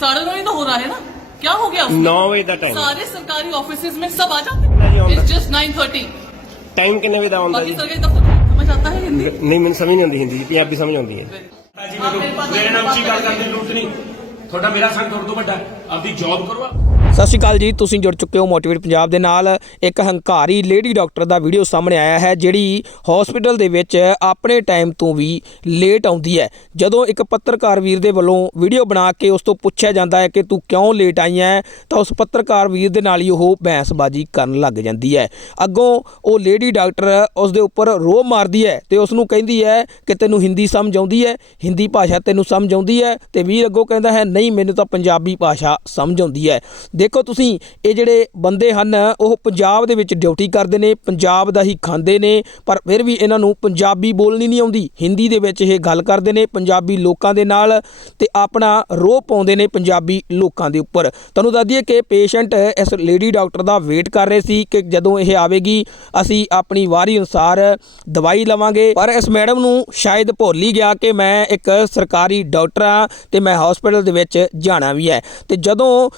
साढ़े नौ ही तो हो रहा है ना क्या हो गया उसमें? नौ बजे ਦਾ ਟਾਈਮ सारे सरकारी ऑफिस में सब आ जाते कितना जी हैं होता? It's just nine thirty time ਕਿੰਨੇ ਵਜੇ ਦਾ ਆਉਂਦਾ बाकी ਜੀ सरकारी दफ्तर समझ आता है हिंदी ਨਹੀਂ ਮੈਨੂੰ ਸਮਝ ਨਹੀਂ ਆਉਂਦੀ ਹਿੰਦੀ ਜੀ ਪੰਜਾਬੀ ਸਮਝ ਆਉਂਦੀ ਹੈ ਜੀ ਮੈਨੂੰ ਮੇਰੇ ਨਾਲ ਉੱਚੀ ਗੱਲ ਕਰਨ ਦੀ ਜ਼ਰੂਰਤ ਨਹੀਂ ਤੁਹਾਡਾ ਮੇਰਾ ਸੰਗ ਤੁਹਾਡੇ ਤੋਂ ਵੱਡਾ ਆਪਦੀ ਜੌਬ ਕਰਵਾ ਸਤਿ ਸ਼੍ਰੀ ਅਕਾਲ ਜੀ, ਤੁਸੀਂ ਜੁੜ ਚੁੱਕੇ ਹੋ ਮੋਟੀਵੇਟ ਪੰਜਾਬ ਦੇ ਨਾਲ। ਇੱਕ ਹੰਕਾਰੀ ਲੇਡੀ ਡਾਕਟਰ ਦਾ ਵੀਡੀਓ ਸਾਹਮਣੇ ਆਇਆ ਹੈ, ਜਿਹੜੀ ਹਸਪੀਟਲ ਦੇ ਵਿੱਚ ਆਪਣੇ ਟਾਈਮ ਤੋਂ ਵੀ ਲੇਟ ਆਉਂਦੀ ਹੈ। ਜਦੋਂ ਇੱਕ ਪੱਤਰਕਾਰ ਵੀਰ ਦੇ ਵੱਲੋਂ ਵੀਡੀਓ ਬਣਾ ਕੇ ਉਸ ਤੋਂ ਪੁੱਛਿਆ ਜਾਂਦਾ ਹੈ ਕਿ ਤੂੰ ਕਿਉਂ ਲੇਟ ਆਈ ਹੈ, ਤਾਂ ਉਸ ਪੱਤਰਕਾਰ ਵੀਰ ਦੇ ਨਾਲ ਹੀ ਉਹ ਬਹਿਸਬਾਜ਼ੀ ਕਰਨ ਲੱਗ ਜਾਂਦੀ ਹੈ। ਅੱਗੋਂ ਉਹ ਲੇਡੀ ਡਾਕਟਰ ਉਸ ਦੇ ਉੱਪਰ ਰੋਹ ਮਾਰਦੀ ਹੈ ਤੇ ਉਸ ਨੂੰ ਕਹਿੰਦੀ ਹੈ ਕਿ ਤੈਨੂੰ ਹਿੰਦੀ ਸਮਝ ਆਉਂਦੀ ਹੈ, ਹਿੰਦੀ ਭਾਸ਼ਾ ਤੈਨੂੰ ਸਮਝ ਆਉਂਦੀ ਹੈ ਤੇ ਵੀਰ ਅੱਗੋਂ ਕਹਿੰਦਾ ਹੈ ਨਹੀਂ, ਮੈਨੂੰ ਤਾਂ ਪੰਜਾਬੀ ਭਾਸ਼ਾ ਸਮਝ ਆਉਂਦੀ ਹੈ। ਦੇਖੋ ਤੁਸੀਂ, ਇਹ ਜਿਹੜੇ ਬੰਦੇ ਹਨ, ਉਹ ਪੰਜਾਬ ਦੇ ਵਿੱਚ ਡਿਊਟੀ ਕਰਦੇ ਨੇ, ਪੰਜਾਬ ਦਾ ਹੀ ਖਾਂਦੇ ਨੇ, ਪਰ ਫਿਰ ਵੀ ਇਹਨਾਂ ਨੂੰ ਪੰਜਾਬੀ ਬੋਲਣੀ ਨਹੀਂ ਆਉਂਦੀ। ਹਿੰਦੀ ਦੇ ਵਿੱਚ ਇਹ ਗੱਲ ਕਰਦੇ ਨੇ, ਪੰਜਾਬੀ ਲੋਕਾਂ ਦੇ ਨਾਲ ਤੇ ਆਪਣਾ ਰੋਹ ਪਾਉਂਦੇ ਨੇ ਪੰਜਾਬੀ ਲੋਕਾਂ ਦੇ ਉੱਪਰ। ਤੁਹਾਨੂੰ ਦੱਸ ਦਈਏ ਕਿ ਪੇਸ਼ੈਂਟ ਇਸ ਲੇਡੀ ਡਾਕਟਰ ਦਾ ਵੇਟ ਕਰ ਰਹੇ ਸੀ ਕਿ ਜਦੋਂ ਇਹ ਆਵੇਗੀ, ਅਸੀਂ ਆਪਣੀ ਵਾਰੀ ਅਨੁਸਾਰ ਦਵਾਈ ਲਵਾਂਗੇ। ਪਰ ਇਸ ਮੈਡਮ ਨੂੰ ਸ਼ਾਇਦ ਭੁੱਲ ਹੀ ਗਿਆ ਕਿ ਮੈਂ ਇੱਕ ਸਰਕਾਰੀ ਡਾਕਟਰ ਆ ਤੇ ਮੈਂ ਹਸਪੀਟਲ ਦੇ ਵਿੱਚ ਵਿੱਚ ਜਾਣਾ ਵੀ ਹੈ। ਤੇ ਜਦੋਂ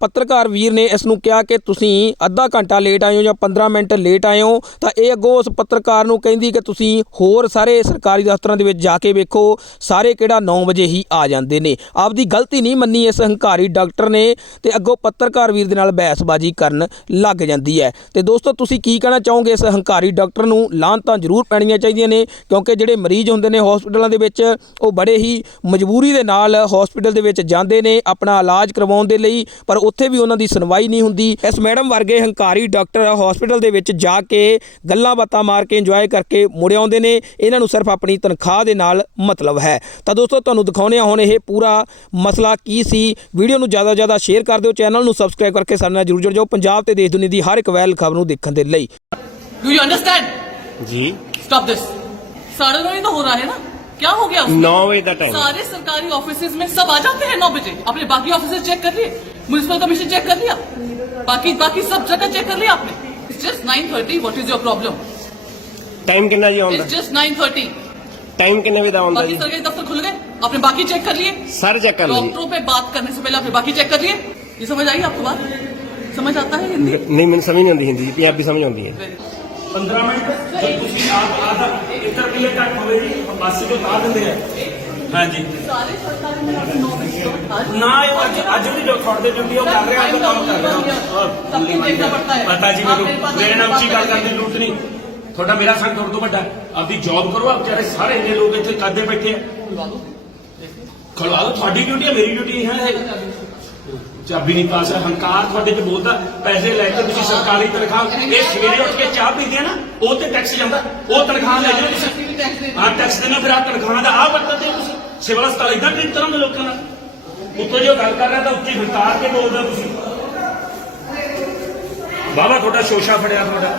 ਪੱਤਰਕਾਰ ਵੀਰ ਨੇ ਇਸ ਨੂੰ ਕਿਹਾ ਕਿ ਤੁਸੀਂ ਅੱਧਾ ਘੰਟਾ ਲੇਟ ਆਏ ਹੋ ਜਾਂ 15 ਮਿੰਟ ਲੇਟ ਆਏ ਹੋ, ਤਾਂ ਇਹ ਅੱਗੋਂ ਉਸ ਪੱਤਰਕਾਰ ਨੂੰ ਕਹਿੰਦੀ ਕਿ ਤੁਸੀਂ ਹੋਰ ਸਾਰੇ ਸਰਕਾਰੀ ਦਫ਼ਤਰਾਂ ਦੇ ਵਿੱਚ ਜਾ ਕੇ ਵੇਖੋ, ਸਾਰੇ ਕਿਹੜਾ 9 ਵਜੇ ਹੀ ਆ ਜਾਂਦੇ ਨੇ। ਆਪਦੀ ਗਲਤੀ ਨਹੀਂ ਮੰਨੀ ਇਸ ਹੰਕਾਰੀ ਡਾਕਟਰ ਨੇ ਤੇ ਅੱਗੋਂ ਪੱਤਰਕਾਰ ਵੀਰ ਦੇ ਨਾਲ ਬਹਿਸਬਾਜ਼ੀ ਕਰਨ ਲੱਗ ਜਾਂਦੀ ਹੈ। ਤੇ ਦੋਸਤੋ, ਤੁਸੀਂ ਕੀ ਕਹਿਣਾ ਚਾਹੋਗੇ? ਇਸ ਹੰਕਾਰੀ ਡਾਕਟਰ ਨੂੰ ਲਾਹਨਤਾਂ ਜ਼ਰੂਰ ਪੈਣੀਆਂ ਚਾਹੀਦੀਆਂ ਨੇ, ਕਿਉਂਕਿ ਜਿਹੜੇ ਮਰੀਜ਼ ਹੁੰਦੇ ਨੇ ਹਸਪੀਟਲਾਂ ਦੇ ਵਿੱਚ, ਉਹ ਬੜੇ ਹੀ ਮਜਬੂਰੀ ਦੇ ਨਾਲ ਹਸਪੀਟਲ ਦੇ ਵਿੱਚ ਜਾਂਦੇ ਨੇ ਆਪਣਾ ਇਲਾਜ ਕਰਵਾਉਣ ਦੇ ਲਈ ਪਰ ਉੱਥੇ ਵੀ ਉਹਨਾਂ ਦੀ ਸੁਣਵਾਈ ਨਹੀਂ ਹੁੰਦੀ। ਇਸ ਮੈਡਮ ਵਰਗੇ ਹੰਕਾਰੀ ਡਾਕਟਰ ਹਸਪੀਟਲ ਦੇ ਵਿੱਚ ਜਾ ਕੇ ਗੱਲਾਂ ਬਾਤਾਂ ਮਾਰ ਕੇ ਇੰਜੋਏ ਕਰਕੇ ਮੁੜ ਆਉਂਦੇ ਨੇ। ਇਹਨਾਂ ਨੂੰ ਸਿਰਫ ਆਪਣੀ ਤਨਖਾਹ ਦੇ ਨਾਲ ਮਤਲਬ ਹੈ। ਤਾਂ ਦੋਸਤੋ ਤੁਹਾਨੂੰ ਦਿਖਾਉਣੇ ਹੁਣ ਇਹ ਪੂਰਾ ਮਸਲਾ ਕੀ ਸੀ। ਵੀਡੀਓ ਨੂੰ ਜ਼ਿਆਦਾ ਜ਼ਿਆਦਾ ਸ਼ੇਅਰ ਕਰ ਦਿਓ ਚੈਨਲ ਨੂੰ ਸਬਸਕ੍ਰਾਈਬ ਕਰਕੇ ਸਾਡੇ ਨਾਲ ਜਰੂਰ ਜੁੜ ਜਾਓ ਪੰਜਾਬ ਤੇ ਦੇਸ਼ ਦੁਨੀਆ ਦੀ ਹਰ ਇੱਕ ਵੈਲ ਖਬਰ ਨੂੰ ਦੇਖਣ ਦੇ ਲਈ। ਡੂ ਯੂ ਅੰਡਰਸਟੈਂਡ ਜੀ। ਸਟਾਪ ਦਿਸ ਸਾਰਾ ਰੋਈ ਤਾਂ ਹੋ ਰਹਾ ਹੈ ਨਾ। क्या हो गया नौ बजे द टाइम सारे सरकारी ऑफ़िस में सब आ जाते हैं नौ बजे। आपने बाकी ऑफ़िस चेक कर लिए? म्यूनसिपल कमीशन चेक कर लिया? बाकी बाकी सब जगह चेक कर लिया आपने? It's just nine thirty what is your problem time कितना जी it's just nine thirty time कितने बजे आऊँगा बाकी सरकारी दफ्तर खुल गए? आपने बाकी चेक कर लिए? सर चेक कर लिए डॉक्टरों पे बात करने से पहले आपने बाकी चेक कर लिए? ये समझ आई आपको बात? समझ आता है हिंदी? नहीं मैंने समझ नहीं आती हिंदी। पंजाबी समझ आती है। 15 ਮਿੰਟ ਜੇ ਤੁਸੀਂ ਆਪ ਆਦਾ ਇੱਧਰ ਵੀ ਇਹ ਘੱਟ ਹੋਵੇ ਜੀ ਬੱਸ ਜੋ ਲਾ ਦਿੰਦੇ ਆ। ਹਾਂਜੀ। ਸਾਰੇ ਸਰਕਾਰੀ ਮੈਨੂੰ 9 ਮਿੰਟ ਨਾ, ਇਹ ਅੱਜ ਅੱਜ ਵੀ ਜੋ ਖੜਦੇ ਜੁੰਦੀ ਉਹ ਕਰ ਰਿਹਾ, ਅੱਜ ਕੰਮ ਕਰ ਰਿਹਾ। ਪਤਾ ਜੀ ਮੈਨੂੰ ਮੇਰੇ ਨਾਲ ਉੱਚੀ ਗੱਲ ਕਰਨ ਦੀ ਜ਼ਰੂਰਤ ਨਹੀਂ। ਤੁਹਾਡਾ ਮੇਰਾ ਸੰਗ ਤੁਹਾਡੇ ਤੋਂ ਵੱਡਾ। ਆਪਦੀ ਜੌਬ ਕਰੋ, ਆਪ ਜਿਹੜੇ ਸਾਰੇ ਇੰਨੇ ਲੋਕ ਇੱਥੇ ਕਾਦੇ ਬੈਠੇ ਆ। ਖਲਵਾ ਲਓ। ਤੁਹਾਡੀ ਡਿਊਟੀ ਹੈ ਮੇਰੀ ਡਿਊਟੀ ਹੈ ਚਾਬੀ ਨਹੀਂ ਪਾਸ ਹੰਕਾਰ ਤੁਹਾਡੇ ਤੇ ਬੋਲਦਾ ਪੈਸੇ ਲੈ ਕੇ ਤੁਸੀਂ ਸਰਕਾਰੀ ਤਨਖਾਹ ਇਹ ਸਵੇਰੇ ਉੱਠ ਕੇ ਚਾਹ ਪੀਂਦੇ ਆ ਨਾ, ਉਹ ਤੇ ਟੈਕਸ ਜਾਂਦਾ, ਉਹ ਤਨਖਾਹ ਲੈ ਜਾਂਦੇ ਆ ਟੈਕਸ ਦੇਣਾ ਫਿਰ ਆ ਤਨਖਾਹ ਦਾ ਆ ਵਰਤਦੇ ਤੁਸੀਂ। ਸਿਵਲ ਹਸਪਤਾਲ ਇਦਾਂ ਟ੍ਰੀਟ ਕਰੋਗੇ ਲੋਕਾਂ ਨਾਲ। ਉੱਤੋਂ ਜੋ ਗੱਲ ਕਰ ਰਿਹਾ ਤਾਂ ਉੱਤੇ ਹੰਕਾਰ ਕੇ ਬੋਲਦਾ ਤੁਸੀਂ। ਬਾਬਾ ਤੁਹਾਡਾ ਸ਼ੋਸ਼ਾ ਫੜਿਆ ਤੁਹਾਡਾ।